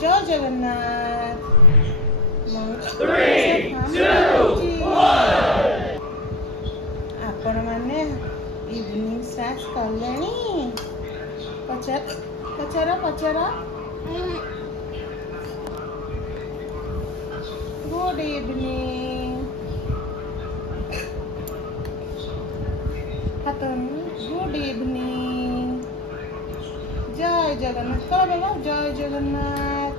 जय जगन्नाथ। 3, 2, 1 आपण माने इवनिंग स्नैक्स कलेनी पचार पचार पचार गुड इवनिंग गुड इवनिंग जय जगन्नाथ करो बेटा जय जगन्नाथ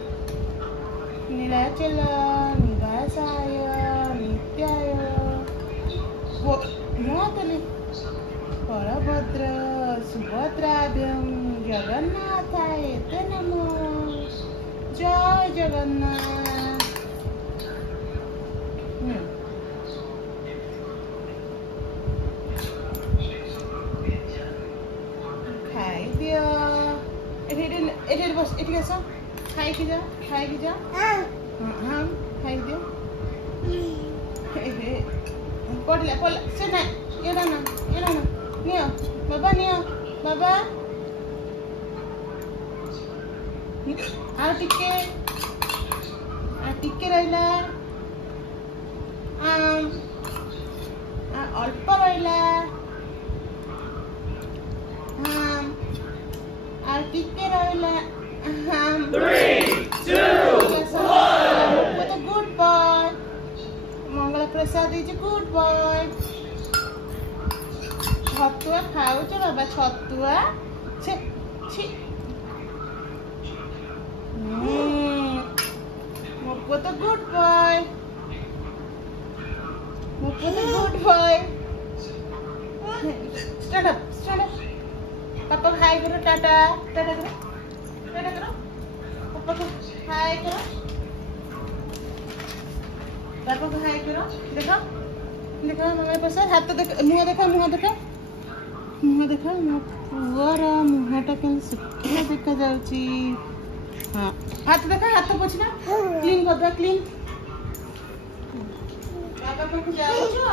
नीलाचल निवासाय नित्याय मोतले बलभद्र सुभद्राभ्यं जगन्नाथाय ते नमः जय जगन्नाथ। खाई दियो एठी बस एठी आस खाई की जा हाँ खाई दियो पड़ला पड़ला से ना ये ना नियो बाबा आ टिके रहिला अल्प रहिला आ टिके रहिला 3, 2, 1 good boy Mangala Prasad is good boy. छतुआ खाऊच बाबा छतुआ छे छी मो पुआ तो good boy good boy. Stand up पापा को हाय करो टाटा करो पापा को हाय करो पापा को हाय करो देखो मम्मी पास हाथ देख मुँह देखा मो पुअर मुहटा के सुखिया देखा जाउची। हाँ हाथ देखा हाथ पोछना क्लीन कर दो क्लीन पापा को जाउछो